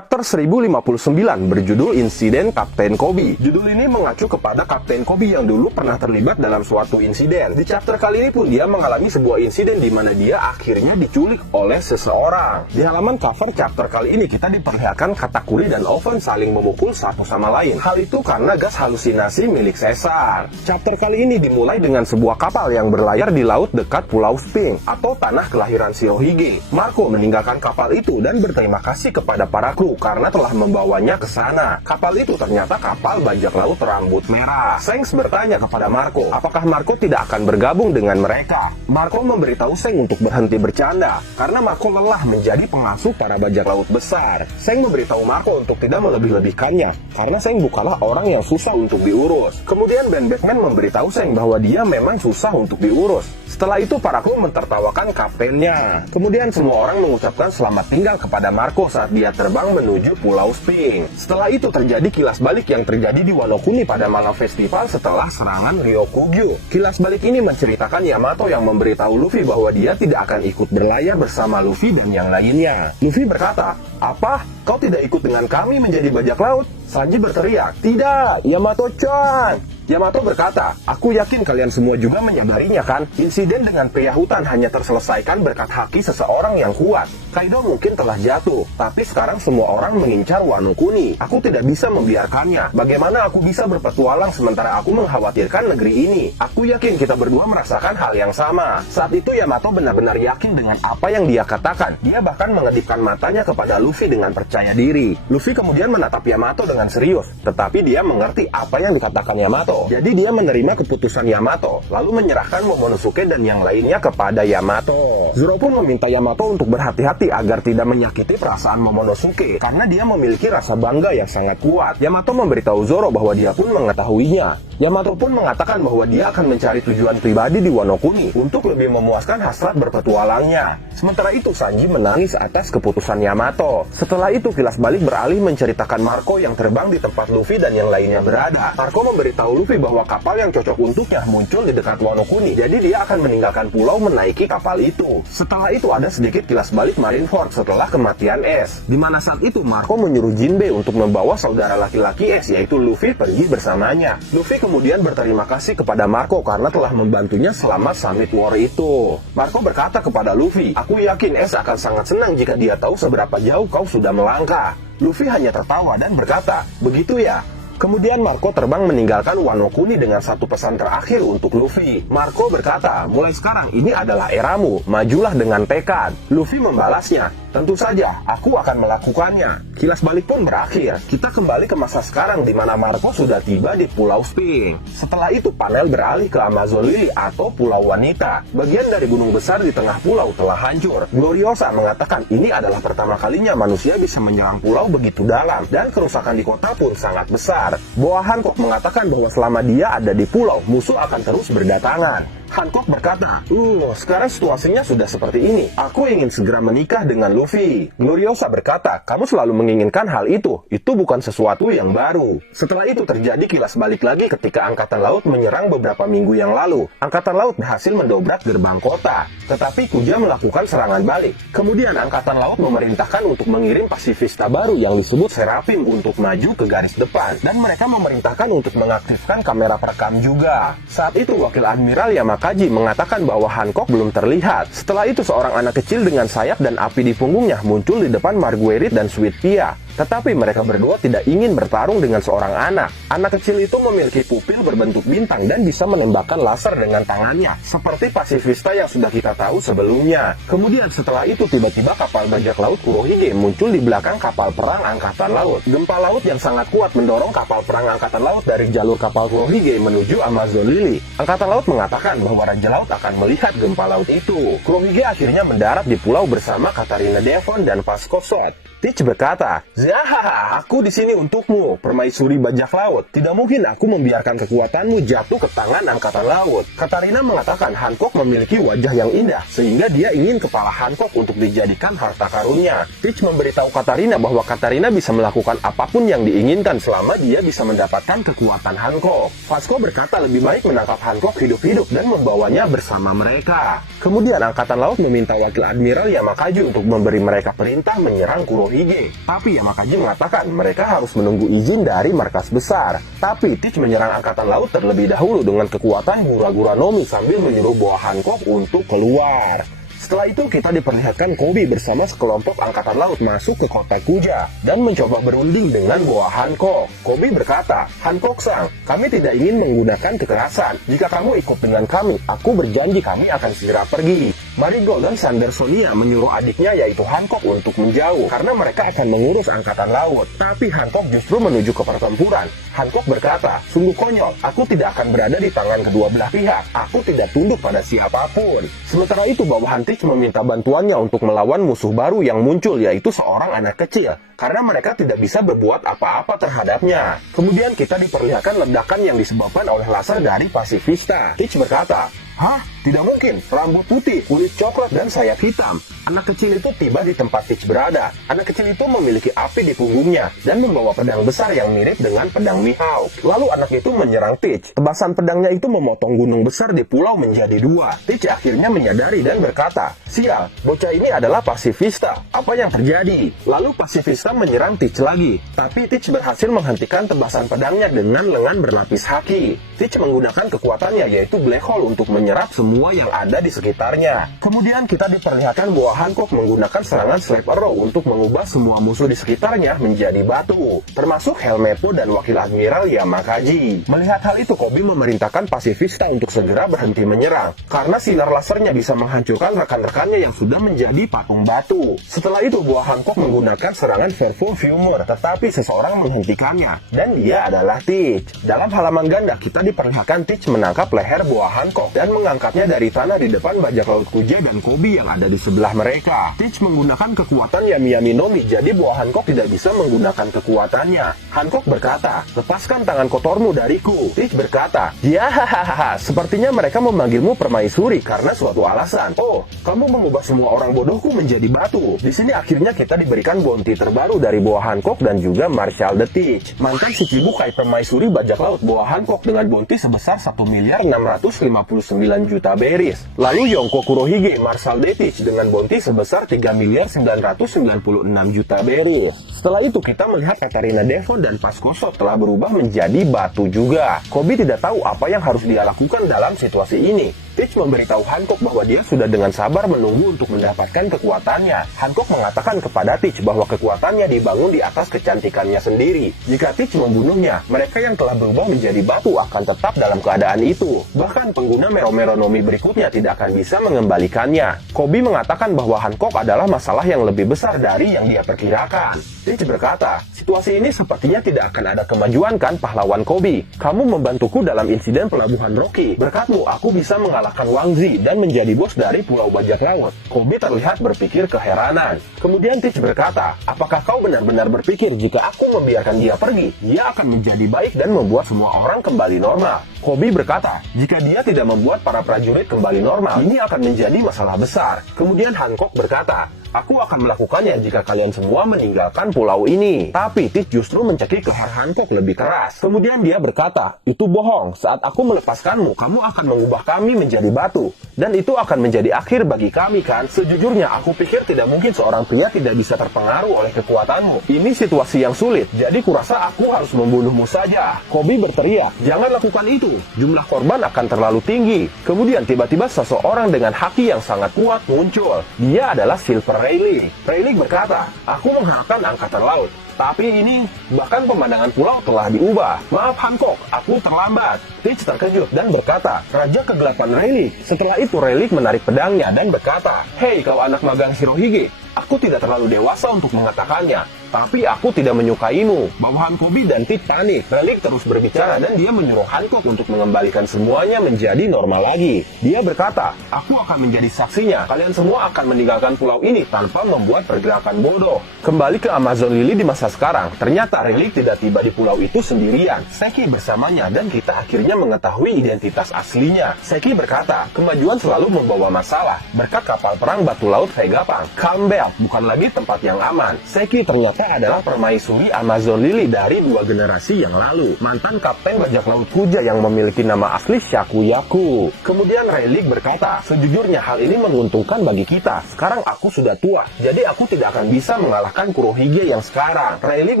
Chapter 1059 berjudul Insiden Kapten Kobe. Judul ini mengacu kepada Kapten Kobe yang dulu pernah terlibat dalam suatu insiden. Di chapter kali ini pun dia mengalami sebuah insiden di mana dia akhirnya diculik oleh seseorang. Di halaman cover chapter kali ini kita diperlihatkan Katakuri dan Oven saling memukul satu sama lain. Hal itu karena gas halusinasi milik Caesar. Chapter kali ini dimulai dengan sebuah kapal yang berlayar di laut dekat Pulau Sphinx atau tanah kelahiran Shirohige. Marco meninggalkan kapal itu dan berterima kasih kepada para kru karena telah membawanya ke sana. Kapal itu ternyata kapal bajak laut rambut merah. Shanks bertanya kepada Marco, apakah Marco tidak akan bergabung dengan mereka? Marco memberitahu Shanks untuk berhenti bercanda, karena Marco lelah menjadi pengasuh para bajak laut besar. Shanks memberitahu Marco untuk tidak melebih-lebihkannya, karena Shanks bukanlah orang yang susah untuk diurus. Kemudian Ben Beckman memberitahu Shanks bahwa dia memang susah untuk diurus. Setelah itu para kru mentertawakan kaptennya. Kemudian semua orang mengucapkan selamat tinggal kepada Marco saat dia terbang menuju Pulau Sphinx. Setelah itu terjadi kilas balik yang terjadi di Wano Kuni pada malam festival setelah serangan Ryokugyu. Kilas balik ini menceritakan Yamato yang memberitahu Luffy bahwa dia tidak akan ikut berlayar bersama Luffy dan yang lainnya. Luffy berkata, "Apa? Kau tidak ikut dengan kami menjadi bajak laut?" Sanji berteriak, "Tidak, Yamato-chan!" Yamato berkata, "Aku yakin kalian semua juga menyadarinya kan? Insiden dengan pria hutan hanya terselesaikan berkat haki seseorang yang kuat. Kaido mungkin telah jatuh, tapi sekarang semua orang mengincar Wano Kuni. Aku tidak bisa membiarkannya. Bagaimana aku bisa berpetualang sementara aku mengkhawatirkan negeri ini? Aku yakin kita berdua merasakan hal yang sama." Saat itu Yamato benar-benar yakin dengan apa yang dia katakan. Dia bahkan mengedipkan matanya kepada Luffy dengan percaya diri. Luffy kemudian menatap Yamato dengan serius, tetapi dia mengerti apa yang dikatakan Yamato. Jadi dia menerima keputusan Yamato, lalu menyerahkan Momonosuke dan yang lainnya kepada Yamato. Zoro pun meminta Yamato untuk berhati-hati agar tidak menyakiti perasaan Momonosuke, karena dia memiliki rasa bangga yang sangat kuat. Yamato memberitahu Zoro bahwa dia pun mengetahuinya. Yamato pun mengatakan bahwa dia akan mencari tujuan pribadi di Wano Kuni untuk lebih memuaskan hasrat berpetualangnya. Sementara itu Sanji menangis atas keputusan Yamato. Setelah itu kilas balik beralih menceritakan Marco yang terbang di tempat Luffy dan yang lainnya berada. Marco memberitahu Luffy bahwa kapal yang cocok untuknya muncul di dekat Wano Kuni, jadi dia akan meninggalkan pulau menaiki kapal itu. Setelah itu ada sedikit kilas balik Marineford setelah kematian Ace, di mana saat itu Marco menyuruh Jinbe untuk membawa saudara laki-laki Ace yaitu Luffy pergi bersamanya. Luffy kemudian berterima kasih kepada Marco karena telah membantunya selama Summit War itu. Marco berkata kepada Luffy, "Aku yakin Ace akan sangat senang jika dia tahu seberapa jauh kau sudah melangkah." Luffy hanya tertawa dan berkata, "Begitu ya?" Kemudian Marco terbang meninggalkan Wano Kuni dengan satu pesan terakhir untuk Luffy. Marco berkata, "Mulai sekarang ini adalah eramu, majulah dengan tekad." Luffy membalasnya, "Tentu saja, aku akan melakukannya." Kilas balik pun berakhir. Kita kembali ke masa sekarang di mana Marco sudah tiba di Pulau Sphinx. Setelah itu panel beralih ke Amazon Lily atau Pulau Wanita. Bagian dari gunung besar di tengah pulau telah hancur. Gloriosa mengatakan ini adalah pertama kalinya manusia bisa menyerang pulau begitu dalam, dan kerusakan di kota pun sangat besar. Boa Hancock mengatakan bahwa selama dia ada di pulau, musuh akan terus berdatangan. Hancock berkata, sekarang situasinya sudah seperti ini. Aku ingin segera menikah dengan Luffy." Gloriosa berkata, "Kamu selalu menginginkan hal itu. Itu bukan sesuatu yang baru." Setelah itu terjadi kilas balik lagi ketika Angkatan Laut menyerang beberapa minggu yang lalu. Angkatan Laut berhasil mendobrak gerbang kota, tetapi Kuja melakukan serangan balik. Kemudian Angkatan Laut memerintahkan untuk mengirim pasifista baru yang disebut Seraphim untuk maju ke garis depan, dan mereka memerintahkan untuk mengaktifkan kamera perekam juga. Saat itu Wakil Admiral Yamakaji mengatakan bahwa Hancock belum terlihat. Setelah itu seorang anak kecil dengan sayap dan api di punggungnya muncul di depan Marguerite dan Sweet Pea. Tetapi mereka berdua tidak ingin bertarung dengan seorang anak. Anak kecil itu memiliki pupil berbentuk bintang dan bisa menembakkan laser dengan tangannya, seperti pasifista yang sudah kita tahu sebelumnya. Kemudian setelah itu tiba-tiba kapal bajak laut Kurohige muncul di belakang kapal perang Angkatan Laut. Gempa laut yang sangat kuat mendorong kapal perang Angkatan Laut dari jalur kapal Kurohige menuju Amazon Lily. Angkatan Laut mengatakan bahwa Raja Laut akan melihat gempa laut itu. Kurohige akhirnya mendarat di pulau bersama Katarina Devon dan Vasco Sot. Teach berkata, "Zahaha, aku di sini untukmu, permaisuri bajak laut. Tidak mungkin aku membiarkan kekuatanmu jatuh ke tangan Angkatan Laut." Katarina mengatakan Hancock memiliki wajah yang indah, sehingga dia ingin kepala Hancock untuk dijadikan harta karunnya. Teach memberitahu Katarina bahwa Katarina bisa melakukan apapun yang diinginkan selama dia bisa mendapatkan kekuatan Hancock. Vasco berkata lebih baik menangkap Hancock hidup-hidup dan membawanya bersama mereka. Kemudian Angkatan Laut meminta Wakil Admiral Yamakaji untuk memberi mereka perintah menyerang Kurohige. Tapi Yamakaji mengatakan mereka harus menunggu izin dari markas besar. Tapi Teach menyerang Angkatan Laut terlebih dahulu dengan kekuatan Gura-Gura Nomi sambil menyuruh Boa Hancock untuk keluar. Setelah itu kita diperlihatkan Koby bersama sekelompok Angkatan Laut masuk ke kota Kuja dan mencoba berunding dengan Boa Hancock. Koby berkata, "Hancock-san, kami tidak ingin menggunakan kekerasan. Jika kamu ikut dengan kami, aku berjanji kami akan segera pergi." Marigold dan Sandersonia menyuruh adiknya yaitu Hancock untuk menjauh karena mereka akan mengurus Angkatan Laut. Tapi Hancock justru menuju ke pertempuran. Hancock berkata, "Sungguh konyol, aku tidak akan berada di tangan kedua belah pihak. Aku tidak tunduk pada siapapun." Sementara itu bawahan Teach meminta bantuannya untuk melawan musuh baru yang muncul, yaitu seorang anak kecil, karena mereka tidak bisa berbuat apa-apa terhadapnya. Kemudian kita diperlihatkan ledakan yang disebabkan oleh laser dari pasifista. Teach berkata, "Hah? Tidak mungkin, rambut putih, kulit coklat, dan sayap hitam." Anak kecil itu tiba di tempat Teach berada. Anak kecil itu memiliki api di punggungnya dan membawa pedang besar yang mirip dengan pedang Mihawk. Lalu anak itu menyerang Teach. Tebasan pedangnya itu memotong gunung besar di pulau menjadi dua. Teach akhirnya menyadari dan berkata, "Sial, bocah ini adalah pasifista. Apa yang terjadi?" Lalu pasifista menyerang Teach lagi. Tapi Teach berhasil menghentikan tebasan pedangnya dengan lengan berlapis haki. Teach menggunakan kekuatannya yaitu Black Hole untuk menyerap semua yang ada di sekitarnya. Kemudian kita diperlihatkan bahwa Hancock menggunakan serangan Slap Arrow untuk mengubah semua musuh di sekitarnya menjadi batu, termasuk Helmeppo dan Wakil Admiral Yamakaji. Melihat hal itu, Koby memerintahkan pasifista untuk segera berhenti menyerang, karena sinar lasernya bisa menghancurkan rekan-rekannya yang sudah menjadi patung batu. Setelah itu, Boa Hancock menggunakan serangan Fearful Humor, tetapi seseorang menghentikannya, dan dia adalah Teach. Dalam halaman ganda, kita diperlihatkan Teach menangkap leher Boa Hancock dan mengangkatnya dari tanah di depan bajak laut Kuja dan Koby yang ada di sebelah mereka. Teach menggunakan kekuatan Yami Nomi, jadi Boa Hancock tidak bisa menggunakan kekuatannya. Hancock berkata, "Lepaskan tangan kotormu dariku." Teach berkata, "Ya, hahaha, sepertinya mereka memanggilmu permaisuri karena suatu alasan. Oh, kamu mengubah semua orang bodohku menjadi batu." Di sini akhirnya kita diberikan bounty terbaru dari Boa Hancock dan juga Marshall the Teach. Mantan Shichibukai permaisuri bajak laut Boa Hancock dengan bounty sebesar 1.659.000.000 berries. Lalu Yonko Kurohige Marshall the Teach dengan bounty sebesar 3.996.000.000 berries. Setelah itu kita melihat Katarina Devon dan Pascoso telah berubah menjadi batu juga. Koby tidak tahu apa yang harus dia lakukan dalam situasi ini. Teach memberitahu Hancock bahwa dia sudah dengan sabar menunggu untuk mendapatkan kekuatannya. Hancock mengatakan kepada Teach bahwa kekuatannya dibangun di atas kecantikannya sendiri. Jika Teach membunuhnya, mereka yang telah berubah menjadi batu akan tetap dalam keadaan itu. Bahkan pengguna Mero Nomi berikutnya tidak akan bisa mengembalikannya. Koby mengatakan bahwa Hancock adalah masalah yang lebih besar dari yang dia perkirakan. Teach berkata, "Situasi ini sepertinya tidak akan ada kemajuan kan pahlawan Koby? Kamu membantuku dalam insiden pelabuhan Rocky. Berkatmu, aku bisa mengalahkan Wang Zi dan menjadi bos dari Pulau Bajak Laut." Koby terlihat berpikir keheranan. Kemudian Teach berkata, "Apakah kau benar-benar berpikir jika aku membiarkan dia pergi, dia akan menjadi baik dan membuat semua orang kembali normal?" Koby berkata, "Jika dia tidak membuat para prajurit kembali normal, ini akan menjadi masalah besar." Kemudian Hancock berkata, "Aku akan melakukannya jika kalian semua meninggalkan pulau ini." Tapi Teach justru mencekik leher Hancock lebih keras. Kemudian dia berkata, "Itu bohong. Saat aku melepaskanmu, kamu akan mengubah kami menjadi batu. Dan itu akan menjadi akhir bagi kami kan? Sejujurnya, aku pikir tidak mungkin seorang pria tidak bisa terpengaruh oleh kekuatanmu. Ini situasi yang sulit, jadi kurasa aku harus membunuhmu saja." Koby berteriak, "Jangan lakukan itu. Jumlah korban akan terlalu tinggi." Kemudian tiba-tiba seseorang dengan haki yang sangat kuat muncul. Dia adalah Silver Rayleigh. Rayleigh berkata, "Aku mengharapkan Angkatan Laut. Tapi ini, bahkan pemandangan pulau telah diubah. Maaf Hancock, aku terlambat." Teach terkejut dan berkata, "Raja Kegelapan Rayleigh." Setelah itu Rayleigh menarik pedangnya dan berkata, "Hei kau anak magang Shirohige, aku tidak terlalu dewasa untuk mengatakannya, tapi aku tidak menyukaimu." Bawahan Koby dan Teach panik. Rayleigh terus berbicara dan dia menyuruh Hancock untuk mengembalikan semuanya menjadi normal lagi. Dia berkata, "Aku akan menjadi saksinya. Kalian semua akan meninggalkan pulau ini tanpa membuat pergerakan bodoh." Kembali ke Amazon Lily di masa sekarang, ternyata Rayleigh tidak tiba di pulau itu sendirian. Seki bersamanya dan kita akhirnya mengetahui identitas aslinya. Seki berkata, "Kemajuan selalu membawa masalah. Berkat kapal perang batu laut Vegapunk, Campbell bukan lagi tempat yang aman." Seki ternyata ternyata adalah permaisuri Amazon Lily dari 2 generasi yang lalu, mantan kapten bajak laut Kuja yang memiliki nama asli Shakuyaku. Kemudian Rayleigh berkata, sejujurnya hal ini menguntungkan bagi kita. Sekarang aku sudah tua, jadi aku tidak akan bisa mengalahkan Kurohige yang sekarang. Rayleigh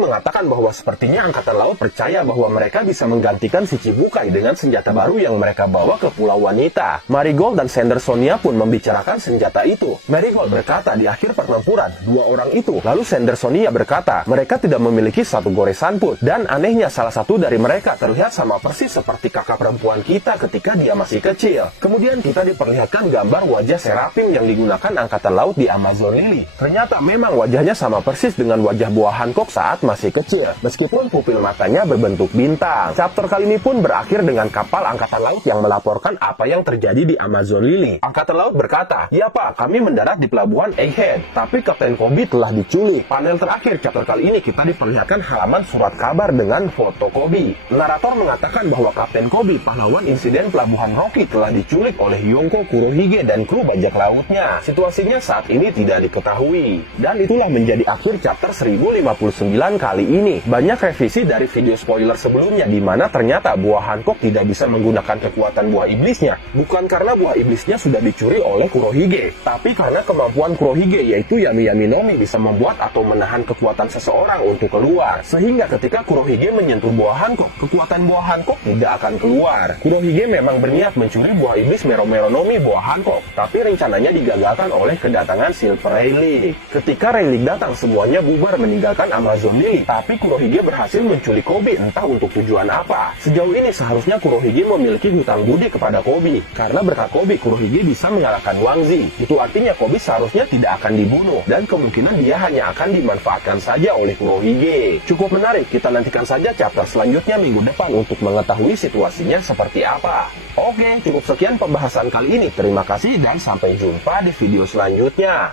mengatakan bahwa sepertinya Angkatan Laut percaya bahwa mereka bisa menggantikan Shichibukai dengan senjata baru yang mereka bawa ke Pulau Wanita. Marigold dan Sandersonia pun membicarakan senjata itu. Marigold berkata di akhir pertempuran, 2 orang itu. Lalu Sandersonia berkata, mereka tidak memiliki satu goresan pun. Dan anehnya salah satu dari mereka terlihat sama persis seperti kakak perempuan kita ketika dia masih kecil. Kemudian kita diperlihatkan gambar wajah Seraphim yang digunakan Angkatan Laut di Amazon Lily. Ternyata memang wajahnya sama persis dengan wajah buah Hancock saat masih kecil, meskipun pupil matanya berbentuk bintang. Chapter kali ini pun berakhir dengan kapal Angkatan Laut yang melaporkan apa yang terjadi di Amazon Lily. Angkatan Laut berkata, ya Pak, kami mendarat di pelabuhan Egghead, tapi Kapten Kobe telah diculik. Panel terakhir chapter kali ini kita diperlihatkan halaman surat kabar dengan foto Kobe. Narator mengatakan bahwa Kapten Kobe, pahlawan insiden pelabuhan Rocky, telah diculik oleh Yonko Kurohige dan kru bajak lautnya. Situasinya saat ini tidak diketahui. Dan itulah menjadi akhir chapter 1059 kali ini. Banyak revisi dari video spoiler sebelumnya di mana ternyata buah Hancock tidak bisa menggunakan kekuatan buah iblisnya. Bukan karena buah iblisnya sudah dicuri oleh Kurohige, tapi karena kemampuan Kurohige yaitu Yami Yami no Mi bisa membuat atau menahan kekuatan seseorang untuk keluar. Sehingga ketika Kurohige menyentuh buah Hancock, kekuatan buah Hancock tidak akan keluar. Kurohige memang berniat mencuri buah iblis Mero Mero no Mi buah Hancock, tapi rencananya digagalkan oleh kedatangan Silver Rayleigh. Ketika Rayleigh datang, semuanya bubar meninggalkan Amazon Lily, tapi Kurohige berhasil menculik Kobe entah untuk tujuan apa. Sejauh ini seharusnya Kurohige memiliki hutang budi kepada Kobe, karena berkat Kobe Kurohige bisa mengalahkan Wang Zi. Itu artinya Kobe seharusnya tidak akan dibunuh, dan kemungkinan dia hanya akan dimanfaatkan saja oleh Kurohige. Cukup menarik, kita nantikan saja chapter selanjutnya minggu depan untuk mengetahui situasinya seperti apa. Oke, cukup sekian pembahasan kali ini. Terima kasih dan sampai jumpa di video selanjutnya.